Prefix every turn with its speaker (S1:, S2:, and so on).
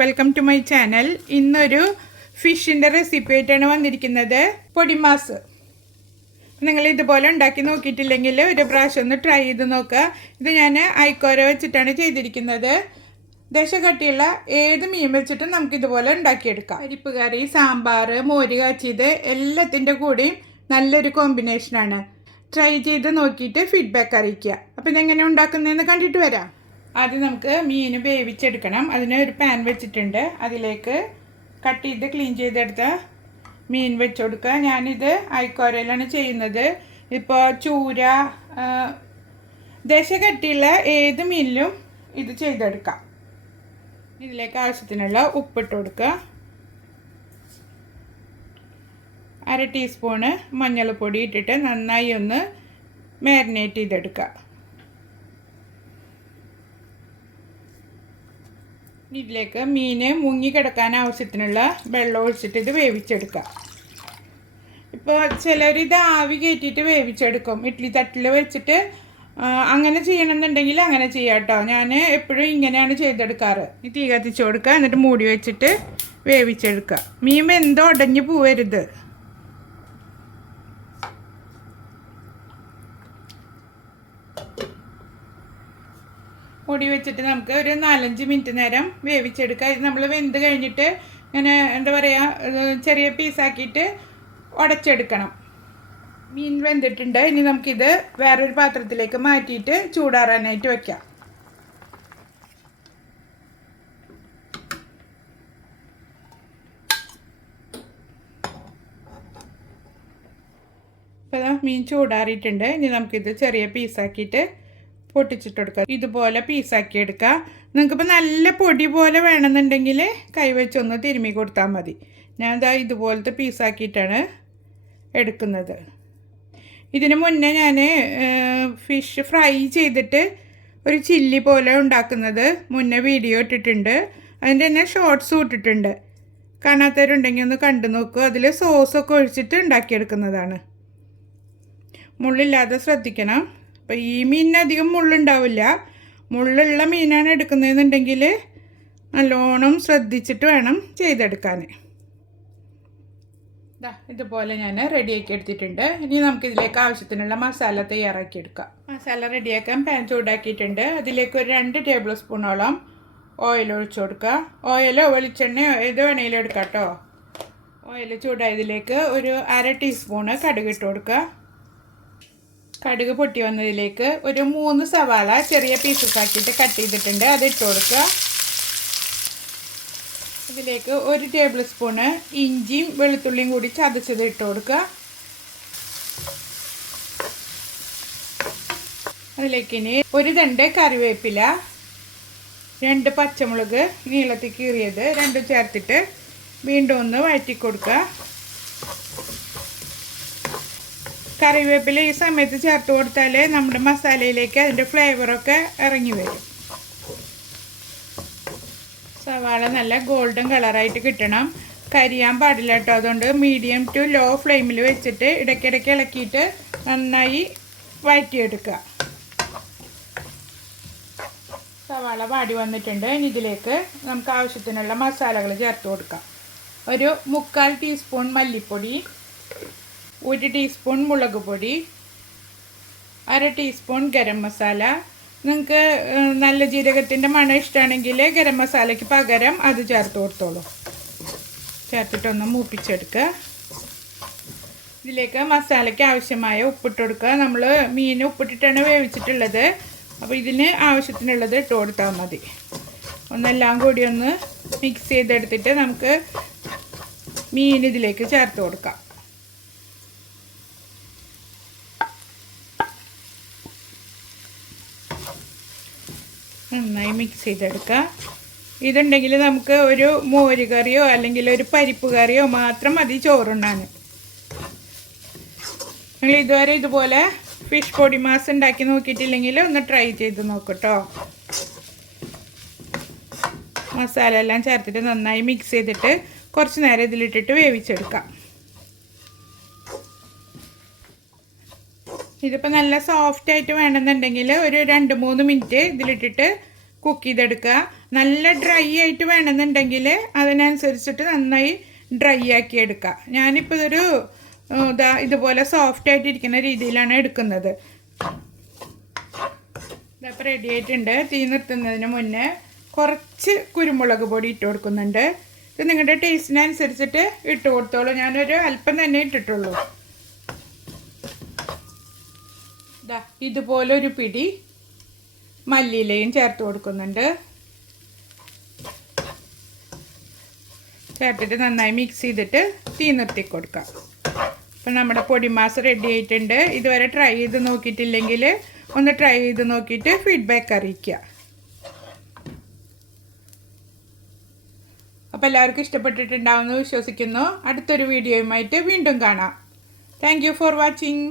S1: Welcome to my channel. ഇന്നൊരു ഫിഷിന്റെ recipe ആയിട്ടാണ് വന്നിരിക്കുന്നത്. പൊടിമാസ്. നിങ്ങൾ ഇതുപോലെ ഉണ്ടാക്കി നോക്കിയിട്ടില്ലെങ്കിൽ ഒരു പ്രാവശ്യം ഒന്ന് ട്രൈ ചെയ്ത് നോക്കുക ഇത് ഞാൻ ഐക്കോര വെച്ചിട്ടാണ് ചെയ്തിരിക്കുന്നത്. ദശകട്ടിയുള്ള ഏത് മീൻ വെച്ചിട്ടും നമുക്ക് ഇതുപോലെ ഉണ്ടാക്കിയെടുക്കാം. പരിപ്പ് കറി സാമ്പാർ മോര് കാച്ചിയത് എല്ലാത്തിന്റെ കൂടെയും നല്ലൊരു കോമ്പിനേഷനാണ് ട്രൈ ചെയ്ത് നോക്കിയിട്ട് ഫീഡ്ബാക്ക് അറിയിക്കുക. അപ്പോൾ ഇതെങ്ങനെ ഉണ്ടാക്കുന്നതെന്ന് കണ്ടിട്ട് വരാം. ആദ്യം നമുക്ക് മീൻ വേവിച്ചെടുക്കണം. അതിന് ഒരു പാൻ വെച്ചിട്ടുണ്ട്. അതിലേക്ക് കട്ട് ചെയ്ത് ക്ലീൻ ചെയ്തെടുത്ത മീൻ വെച്ച് കൊടുക്കുക ഞാനിത് ഐക്കോരയിലാണ് ചെയ്യുന്നത്. ഇപ്പോൾ ചൂര ദശ കട്ടിയുള്ള ഏത് മീനിലും ഇത് ചെയ്തെടുക്കാം. ഇതിലേക്ക് ആവശ്യത്തിനുള്ള ഉപ്പിട്ട് കൊടുക്കുക. അര ടീസ്പൂണ് മഞ്ഞൾപ്പൊടി ഇട്ടിട്ട് നന്നായി ഒന്ന് മാരിനേറ്റ് ചെയ്തെടുക്കുക. ഇതിലേക്ക് മീൻ മുങ്ങി കിടക്കാൻ ആവശ്യത്തിനുള്ള വെള്ളം ഒഴിച്ചിട്ട് ഇത് വേവിച്ചെടുക്കാം ഇപ്പോൾ ചിലർ ഇത് ആവി കയറ്റിയിട്ട് വേവിച്ചെടുക്കും. ഇഡ്ഡലി തട്ടിൽ വെച്ചിട്ട് അങ്ങനെ ചെയ്യണമെന്നുണ്ടെങ്കിൽ അങ്ങനെ ചെയ്യാം കേട്ടോ. ഞാൻ എപ്പോഴും ഇങ്ങനെയാണ് ചെയ്തെടുക്കാറ്. ഈ തീ കത്തിച്ച് കൊടുക്കുക എന്നിട്ട് മൂടി വെച്ചിട്ട് വേവിച്ചെടുക്കുക. മീൻ എന്തോ ഉടഞ്ഞ് പോവരുത്. പൊടി വെച്ചിട്ട് നമുക്ക് ഒരു നാലഞ്ച് മിനിറ്റ് നേരം വേവിച്ചെടുക്കാം. ഇത് നമ്മൾ വെന്ത് കഴിഞ്ഞിട്ട് ഇങ്ങനെ എന്താ പറയുക ചെറിയ പീസാക്കിയിട്ട് ഉടച്ചെടുക്കണം മീൻ വെന്തിട്ടുണ്ട്. ഇനി നമുക്കിത് വേറൊരു പാത്രത്തിലേക്ക് മാറ്റിയിട്ട് ചൂടാറാനായിട്ട് വയ്ക്കാം ഇപ്പോൾ മീൻ ചൂടാറിയിട്ടുണ്ട്. ഇനി നമുക്കിത് ചെറിയ പീസാക്കിയിട്ട് പൊട്ടിച്ചിട്ട് എടുക്കുക ഇതുപോലെ പീസാക്കി എടുക്കുക നിങ്ങൾക്കിപ്പോൾ നല്ല പൊടി പോലെ വേണമെന്നുണ്ടെങ്കിൽ കൈവച്ചൊന്ന് തിരുമ്മി കൊടുത്താൽ മതി. ഞാൻ ഇതാ ഇതുപോലത്തെ പീസാക്കിയിട്ടാണ് എടുക്കുന്നത്. ഇതിന് മുന്നേ ഞാൻ ഫിഷ് ഫ്രൈ ചെയ്തിട്ട് ഒരു ചില്ലി പോലെ ഉണ്ടാക്കുന്നത് മുന്നേ വീഡിയോ ഇട്ടിട്ടുണ്ട്. അതിന്റെ തന്നെ ഷോർട്സും ഇട്ടിട്ടുണ്ട്. കാണാത്തവരുണ്ടെങ്കിൽ ഒന്ന് കണ്ടു നോക്കൂ. അതിൽ സോസൊക്കെ ഒഴിച്ചിട്ട് ഉണ്ടാക്കിയെടുക്കുന്നതാണ്. മുള്ളില്ലാതെ ശ്രദ്ധിക്കണം. അപ്പോൾ ഈ മീനിന് അധികം മുള്ളുണ്ടാവില്ല. മുള്ളുള്ള മീനാണ് എടുക്കുന്നതെന്നുണ്ടെങ്കിൽ നല്ലോണം ശ്രദ്ധിച്ചിട്ട് വേണം ചെയ്തെടുക്കാൻ. ഇതാ ഇതുപോലെ ഞാൻ റെഡിയാക്കി എടുത്തിട്ടുണ്ട്. ഇനി നമുക്ക് ഇതിലേക്ക് ആവശ്യത്തിനുള്ള മസാല തയ്യാറാക്കി എടുക്കാം. മസാല റെഡിയാക്കാൻ പാൻ ചൂടാക്കിയിട്ടുണ്ട്. അതിലേക്ക് ഒരു രണ്ട് ടേബിൾ സ്പൂണോളം ഓയിൽ ഒഴിച്ചു കൊടുക്കുക. ഓയിലോ വെളിച്ചെണ്ണയോ ഏത് വേണമെങ്കിലും എടുക്കാം കേട്ടോ. ഓയിൽ ചൂടായതിലേക്ക് ഒരു അര ടീസ്പൂണ് കടുക് ഇട്ട് കൊടുക്കുക. കടുക് പൊട്ടി വന്നതിലേക്ക് ഒരു മൂന്ന് സവാള ചെറിയ പീസസ് ആക്കിയിട്ട് കട്ട് ചെയ്തിട്ടുണ്ട്. അത് ഇട്ട് കൊടുക്കുക. ഇതിലേക്ക് ഒരു ടേബിൾ സ്പൂണ് ഇഞ്ചിയും വെളുത്തുള്ളിയും കൂടി ചതച്ചത് ഇട്ട് കൊടുക്കുക. അതിലേക്ക് ഇനി ഒരു തണ്ട് കറിവേപ്പില രണ്ട് പച്ചമുളക് നീളത്തിൽ കീറിയത് രണ്ടും ചേർത്തിട്ട് വീണ്ടും ഒന്ന് വഴറ്റി കൊടുക്കുക. കറിവേപ്പില ഈ സമയത്ത് ചേർത്ത് കൊടുത്താൽ നമ്മുടെ മസാലയിലേക്ക് അതിന്റെ ഫ്ലേവറൊക്കെ ഇറങ്ങി വരും. സവാള നല്ല ഗോൾഡൻ കളറായിട്ട് കിട്ടണം. കരിയാൻ പാടില്ല കേട്ടോ. അതുകൊണ്ട് മീഡിയം ടു ലോ ഫ്ലെയിമിൽ വെച്ചിട്ട് ഇടയ്ക്കിടയ്ക്ക് ഇളക്കിയിട്ട് നന്നായി വഴറ്റിയെടുക്കുക. സവാള വാടി വന്നിട്ടുണ്ട്. ഇനി ഇതിലേക്ക് നമുക്ക് ആവശ്യത്തിനുള്ള മസാലകൾ ചേർത്ത് കൊടുക്കാം. ഒരു മുക്കാൽ ടീസ്പൂൺ മല്ലിപ്പൊടി ഒരു ടീസ്പൂൺ മുളക് പൊടി അര ടീസ്പൂൺ ഗരം മസാല. നിങ്ങൾക്ക് നല്ല ജീരകത്തിന്റെ മണം ഇഷ്ടമാണെങ്കിൽ ഗരം മസാലയ്ക്ക് പകരം അത് ചേർത്ത് കൊടുത്തോളൂ. ചേർത്തിട്ടൊന്ന് മൂപ്പിച്ചെടുക്കുക ഇതിലേക്ക് മസാലയ്ക്ക് ആവശ്യമായ ഉപ്പിട്ട് കൊടുക്കുക. നമ്മൾ മീൻ ഉപ്പിട്ടിട്ടാണ് വേവിച്ചിട്ടുള്ളത്. അപ്പോൾ ഇതിന് ആവശ്യത്തിനുള്ളത് ഇട്ട് കൊടുത്താൽ മതി. ഒന്നെല്ലാം കൂടി ഒന്ന് മിക്സ് ചെയ്തെടുത്തിട്ട് നമുക്ക് മീൻ ഇതിലേക്ക് ചേർത്ത് കൊടുക്കാം. നന്നായി മിക്സ് ചെയ്തെടുക്കുക ഇതുണ്ടെങ്കിൽ നമുക്ക് ഒരു മോര് കറിയോ അല്ലെങ്കിൽ ഒരു പരിപ്പ് കറിയോ മാത്രം മതി ചോറുണ്ണാൻ. നിങ്ങൾ ഇതുവരെ ഇതുപോലെ ഫിഷ് പൊടി മാസ് ഉണ്ടാക്കി നോക്കിയിട്ടില്ലെങ്കിൽ ഒന്ന് ട്രൈ ചെയ്ത് നോക്കട്ടോ മസാല എല്ലാം ചേർത്തിട്ട് നന്നായി മിക്സ് ചെയ്തിട്ട് കുറച്ച് നേരം ഇതിലിട്ടിട്ട് വേവിച്ചെടുക്കാം. ഇതിപ്പോൾ നല്ല സോഫ്റ്റ് ആയിട്ട് വേണമെന്നുണ്ടെങ്കിൽ ഒരു രണ്ട് മൂന്ന് മിനിറ്റ് ഇതിലിട്ടിട്ട് കുക്ക് ചെയ്തെടുക്കുക. നല്ല ഡ്രൈ ആയിട്ട് വേണമെന്നുണ്ടെങ്കിൽ അതിനനുസരിച്ചിട്ട് നന്നായി ഡ്രൈ ആക്കി എടുക്കുക. ഞാനിപ്പോൾ ഇതൊരു ഇതാ ഇതുപോലെ സോഫ്റ്റ് ആയിട്ട് ഇരിക്കുന്ന രീതിയിലാണ് എടുക്കുന്നത്. ഇതപ്പോൾ റെഡി ആയിട്ടുണ്ട്. തീ നിർത്തുന്നതിന് മുന്നേ കുറച്ച് കുരുമുളക് പൊടി ഇട്ട് കൊടുക്കുന്നുണ്ട്. ഇത് നിങ്ങളുടെ ടേസ്റ്റിനനുസരിച്ചിട്ട് ഇട്ട് കൊടുത്തോളൂ. ഞാനൊരു അല്പം തന്നെ ഇട്ടിട്ടുള്ളൂ. ദാ ഇതുപോലെ ഒരു പിടി മല്ലിയിലയും ചേർത്ത് കൊടുക്കുന്നുണ്ട്. ചേർത്തിട്ട് നന്നായി മിക്സ് ചെയ്തിട്ട് തീ നിർത്തി കൊടുക്കാം. അപ്പം നമ്മുടെ പൊടിമാസ് റെഡി ആയിട്ടുണ്ട്. ഇതുവരെ ട്രൈ ചെയ്ത് നോക്കിയിട്ടില്ലെങ്കിൽ ഒന്ന് ട്രൈ ചെയ്ത് നോക്കിയിട്ട് ഫീഡ്ബാക്ക് അറിയിക്കുക. അപ്പോൾ എല്ലാവർക്കും ഇഷ്ടപ്പെട്ടിട്ടുണ്ടാവുമെന്ന് വിശ്വസിക്കുന്നു. അടുത്തൊരു വീഡിയോയുമായിട്ട് വീണ്ടും കാണാം. Thank for watching